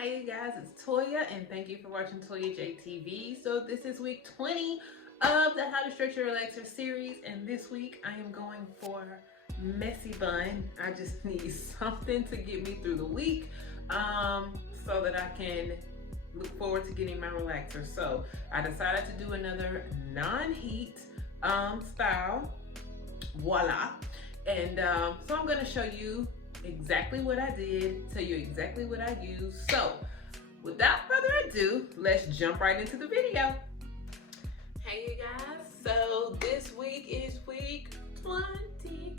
Hey you guys, it's Toya and thank you for watching Toya JTV. So this is week 20 of the How to Stretch Your Relaxer series, and this week I am going for messy bun. I just need something to get me through the week so that I can look forward to getting my relaxer. So I decided to do another non-heat style. Voila. And so I'm going to show you exactly what I did, tell you exactly what I used. So without further ado, let's jump right into the video. Hey you guys, so this week is week 20.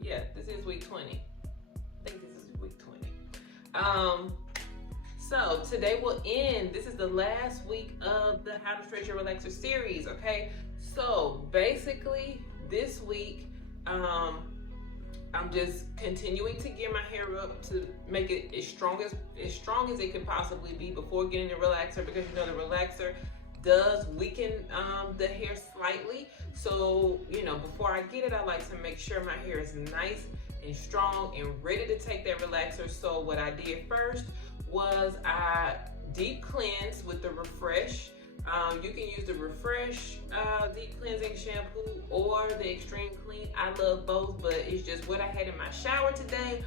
Yeah, this is week 20. I think this is week 20. So today will end, this is the last week of the How to Stretch Your Relaxer series, okay? So basically this week, I'm just continuing to get my hair up to make it as strong as it could possibly be before getting the relaxer, because you know the relaxer does weaken the hair slightly. So, you know, before I get it, I like to make sure my hair is nice and strong and ready to take that relaxer. So what I did first was I deep cleansed with the Refresh. You can use the Refresh deep cleansing shampoo or the Extreme Clean. I love both, but it's just what I had in my shower today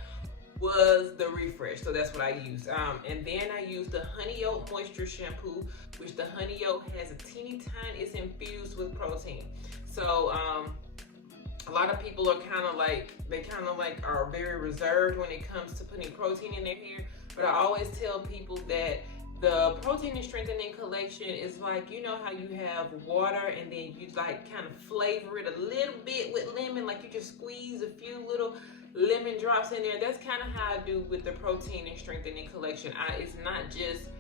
was the Refresh, so that's what I used. And then I used the Honey Oat Moisture Shampoo, which the honey oat has a teeny tiny, it's infused with protein. So a lot of people are kind of like, are very reserved when it comes to putting protein in their hair, but I always tell people that the protein and strengthening collection is like, you know how you have water and then you like kind of flavor it a little bit with lemon, like you just squeeze a few little lemon drops in there. That's kind of how I do with the protein and strengthening collection. It's not just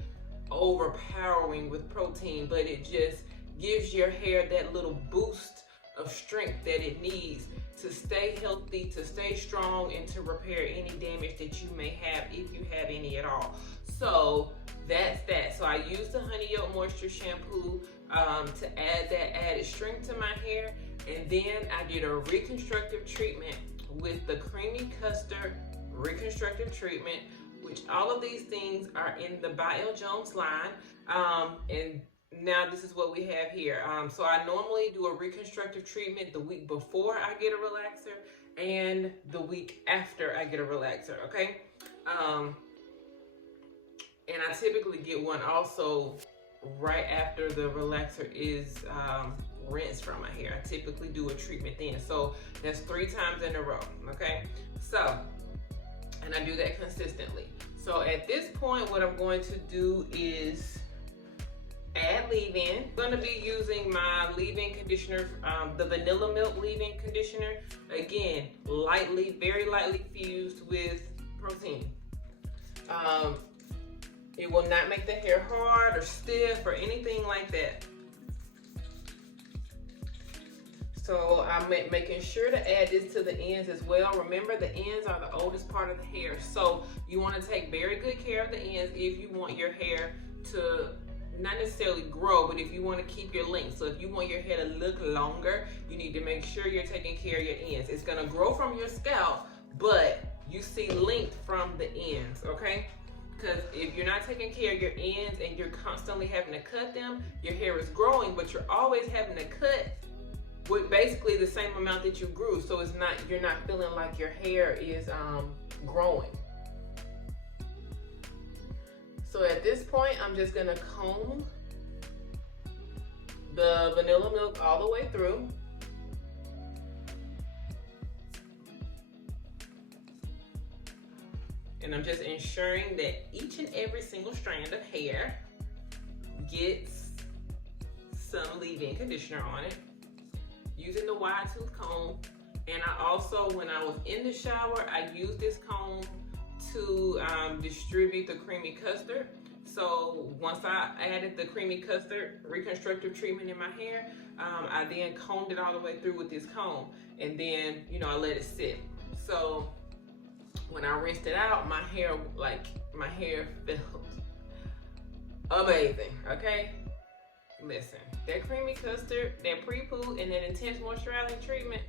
overpowering with protein, but it just gives your hair that little boost of strength that it needs to stay healthy, to stay strong, and to repair any damage that you may have, if you have any at all. So that's that. So I used the Honey Oat Moisture Shampoo to add that added strength to my hair, and then I did a reconstructive treatment with the Creamy Custard Reconstructive Treatment, which all of these things are in the Bio Jones line. And now this is what we have here. So I normally do a reconstructive treatment the week before I get a relaxer and the week after I get a relaxer, okay? And I typically get one also right after the relaxer is rinsed from my hair. I typically do a treatment then. So that's 3 times in a row, okay? So, and I do that consistently. So at this point, what I'm going to do is add leave-in. I'm going to be using my leave-in conditioner, the Vanilla Milk leave-in conditioner. Again, lightly, very lightly fused with protein. It will not make the hair hard or stiff or anything like that. So I'm making sure to add this to the ends as well. Remember, the ends are the oldest part of the hair. So you want to take very good care of the ends if you want your hair to not necessarily grow, but if you want to keep your length. So if you want your hair to look longer, you need to make sure you're taking care of your ends. It's going to grow from your scalp, but you see length from the ends, okay? Because if you're not taking care of your ends and you're constantly having to cut them, your hair is growing, but you're always having to cut with basically the same amount that you grew. So it's not, you're not feeling like your hair is growing. So at this point, I'm just gonna comb the Vanilla Milk all the way through. And I'm just ensuring that each and every single strand of hair gets some leave-in conditioner on it, using the wide tooth comb. And I also, when I was in the shower, I used this comb to distribute the Creamy Custard. So once I added the Creamy Custard reconstructive treatment in my hair, I then combed it all the way through with this comb, and then, you know, I let it sit. So when I rinsed it out, my hair felt amazing, okay? Listen, that Creamy Custard, that pre-poo, and that intense moisturizing treatment,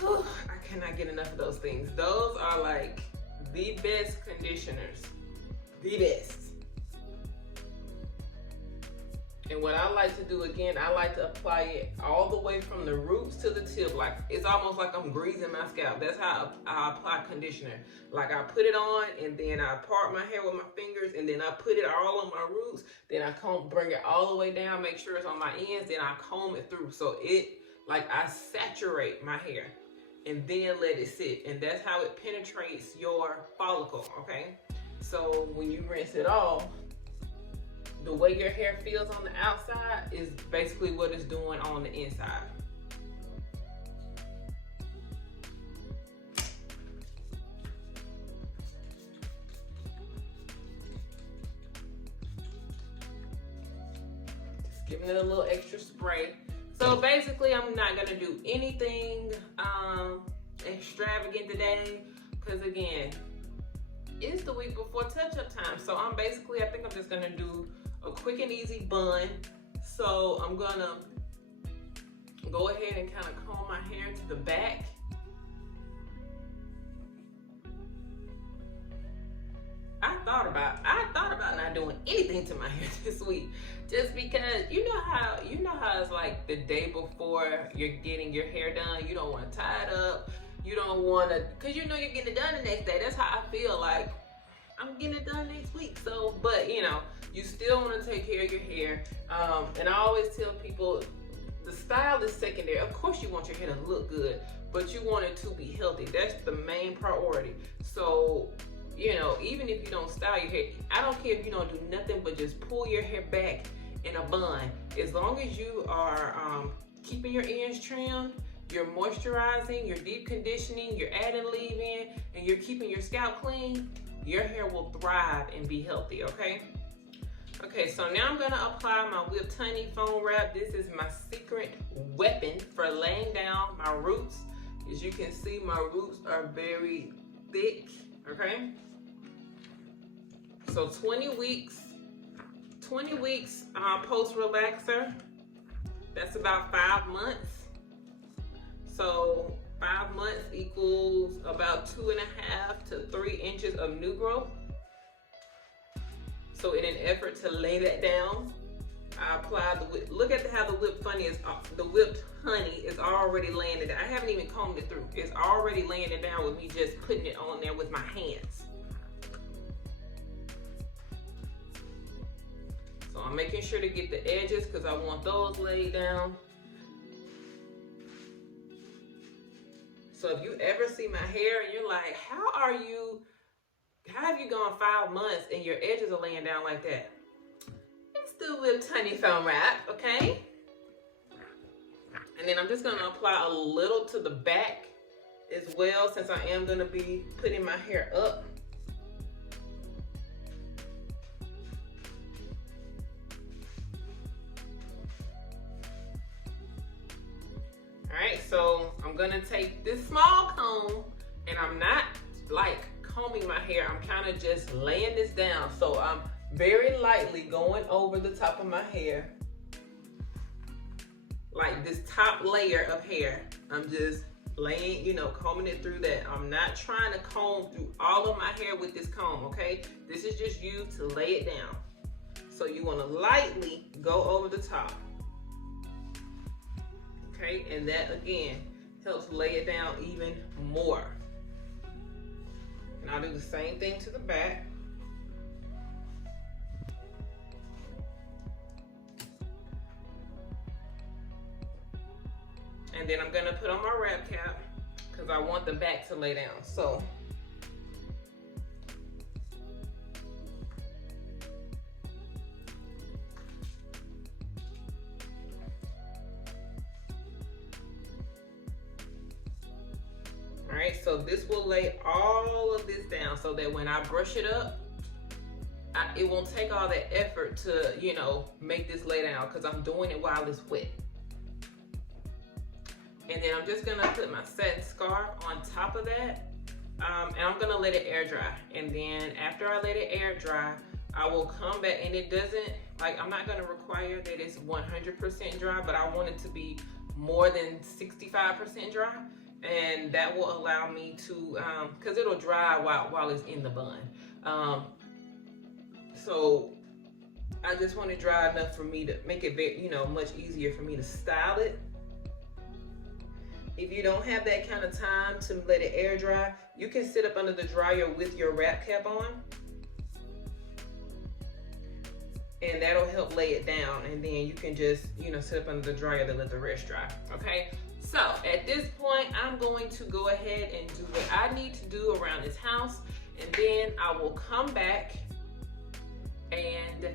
Whew, I cannot get enough of those things. Those are like the best conditioners. The best. And what I like to do, again, I like to apply it all the way from the roots to the tip. Like, it's almost like I'm greasing my scalp. That's how I apply conditioner. Like, I put it on, and then I part my hair with my fingers, and then I put it all on my roots. Then I bring it all the way down, make sure it's on my ends, then I comb it through. So like, I saturate my hair, and then let it sit. And that's how it penetrates your follicle, okay? So when you rinse it off, the way your hair feels on the outside is basically what it's doing on the inside. Just giving it a little extra spray. So basically, I'm not gonna do anything extravagant today, because again, it's the week before touch-up time. So I think I'm just gonna do a quick and easy bun. So I'm gonna go ahead and kind of comb my hair to the back. I thought about not doing anything to my hair this week, just because you know how it's like the day before you're getting your hair done, you don't want to tie it up, you don't want to, because you know you're getting it done the next day. That's how I feel, like I'm getting it done next week. So, but you know, you still want to take care of your hair. And I always tell people, the style is secondary. Of course you want your hair to look good, but you want it to be healthy. That's the main priority. So, you know, even if you don't style your hair, I don't care if you don't do nothing but just pull your hair back in a bun. As long as you are keeping your ends trimmed, you're moisturizing, you're deep conditioning, you're adding leave-in, and you're keeping your scalp clean, your hair will thrive and be healthy, okay? Okay, so now I'm gonna apply my whipped honey foam wrap. This is my secret weapon for laying down my roots. As you can see, my roots are very thick, okay? So 20 weeks post relaxer, that's about 5 months. So 5 months equals about 2.5 to 3 inches of new growth. So in an effort to lay that down, I apply look at how the whipped honey is already laying it down. I haven't even combed it through. It's already laying it down with me just putting it on there with my hands. So I'm making sure to get the edges because I want those laid down. So if you ever see my hair and you're like, how have you gone 5 months and your edges are laying down like that? It's the whipped honey foam wrap, okay? And then I'm just gonna apply a little to the back as well, since I am gonna be putting my hair up. All right, so I'm gonna take this small comb, and I'm not like combing my hair, I'm kind of just laying this down. So I'm very lightly going over the top of my hair, like this top layer of hair. I'm just laying, you know, combing it through that. I'm not trying to comb through all of my hair with this comb, okay? This is just used to lay it down. So you want to lightly go over the top, okay? And that again helps lay it down even more. And I'll do the same thing to the back. And then I'm gonna put on my wrap cap because I want the back to lay down. So so this will lay all of this down so that when I brush it up, it won't take all that effort to, you know, make this lay down because I'm doing it while it's wet. And then I'm just gonna put my satin scarf on top of that, and I'm gonna let it air dry. And then after I let it air dry, I will come back, and it doesn't, like, I'm not gonna require that it's 100% dry, but I want it to be more than 65% dry. and that will allow me to, because it'll dry while it's in the bun. Um, so I just want it dry enough for me to make it very, much easier for me to style it. If you don't have that kind of time to let it air dry, you can sit up under the dryer with your wrap cap on, and that'll help lay it down, and then you can just, sit up under the dryer to let the rest dry, okay? So at this point, I'm going to go ahead and do what I need to do around this house, and then I will come back and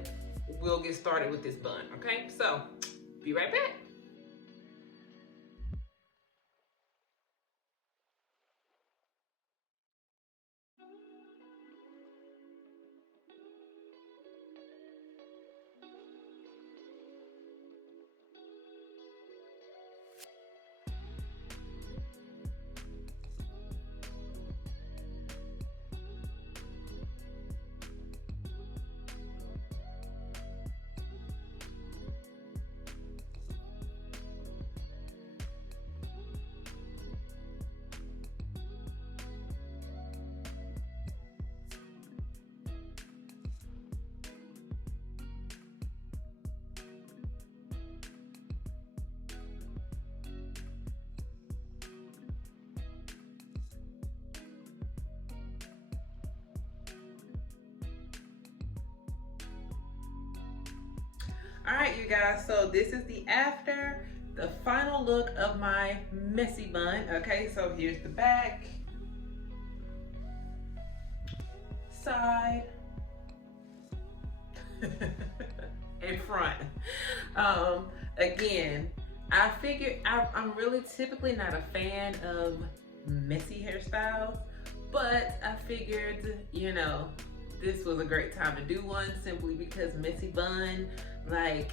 we'll get started with this bun, okay? So, be right back. All right, you guys, so this is the after, the final look of my messy bun. Okay, so here's the back, side, and front. Again, I figured I'm really typically not a fan of messy hairstyles, but I figured, this was a great time to do one, simply because messy bun, like,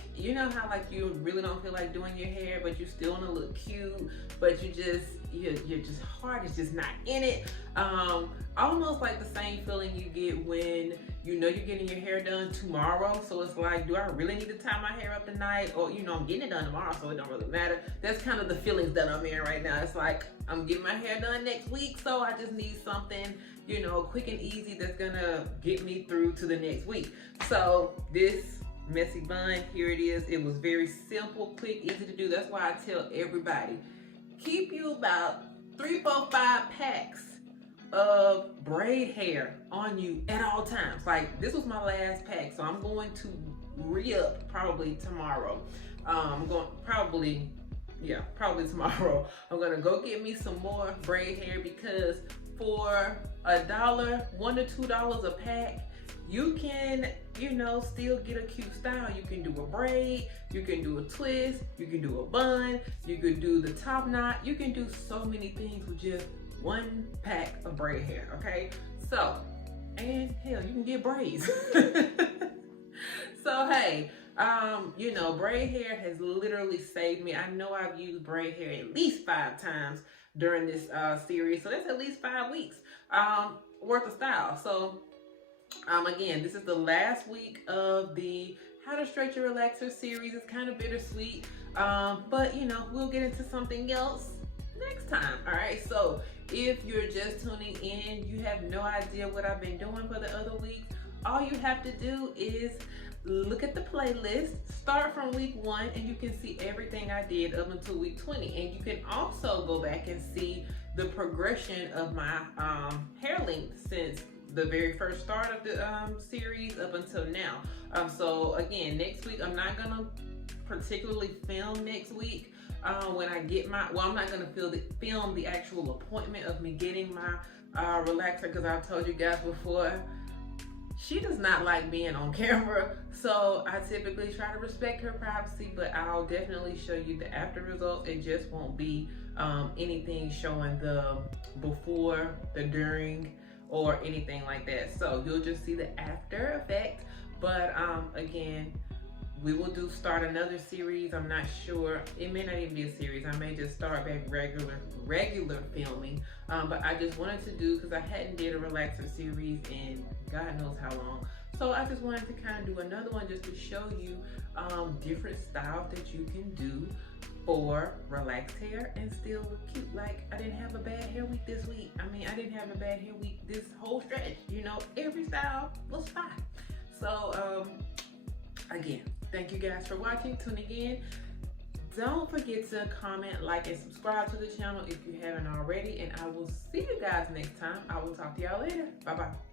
how like you really don't feel like doing your hair, but you still want to look cute, but your just heart is just not in it. Almost like the same feeling you get when you're getting your hair done tomorrow. So it's like, do I really need to tie my hair up tonight? Or I'm getting it done tomorrow, so it don't really matter. That's kind of the feelings that I'm in right now. It's like, I'm getting my hair done next week, so I just need something, quick and easy that's gonna get me through to the next week. So this messy bun, here it is. It was very simple, quick, easy to do. That's why I tell everybody, keep you about 3, 4, 5 packs of braid hair on you at all times. Like, this was my last pack, so I'm going to re-up probably tomorrow. Probably tomorrow. I'm gonna go get me some more braid hair, because for $1, $1 to $2 a pack, you can, still get a cute style. You can do a braid, you can do a twist, you can do a bun, you can do the top knot. You can do so many things with just 1 pack of braid hair, okay? So, and hell, you can get braids. So, hey, braid hair has literally saved me. I know I've used braid hair at least 5 times during this series, so that's at least 5 weeks worth of style. So, again, this is the last week of the How to Stretch Your Relaxer series. It's kind of bittersweet, but we'll get into something else next time. All right, so if you're just tuning in, you have no idea what I've been doing for the other weeks, all you have to do is look at the playlist, start from week 1, and you can see everything I did up until week 20. And you can also go back and see the progression of my hair length since the very first start of the series up until now. So again, next week, I'm not gonna particularly film next week when I get I'm not gonna film the actual appointment of me getting my relaxer, because I've told you guys before, she does not like being on camera. So I typically try to respect her privacy, but I'll definitely show you the after results. It just won't be anything showing the before, the during, or anything like that. So you'll just see the after effect. But again, we will start another series. I'm not sure. It may not even be a series. I may just start back regular filming. But I just wanted to do, because I hadn't did a relaxer series in God knows how long. So I just wanted to kind of do another one just to show you different styles that you can do for relaxed hair and still look cute. Like, I didn't have a bad hair week this week. I mean, I didn't have a bad hair week this whole stretch. You know, every style was fine. So, again, thank you guys for watching, tuning in. Don't forget to comment, like, and subscribe to the channel if you haven't already. And I will see you guys next time. I will talk to y'all later. Bye-bye.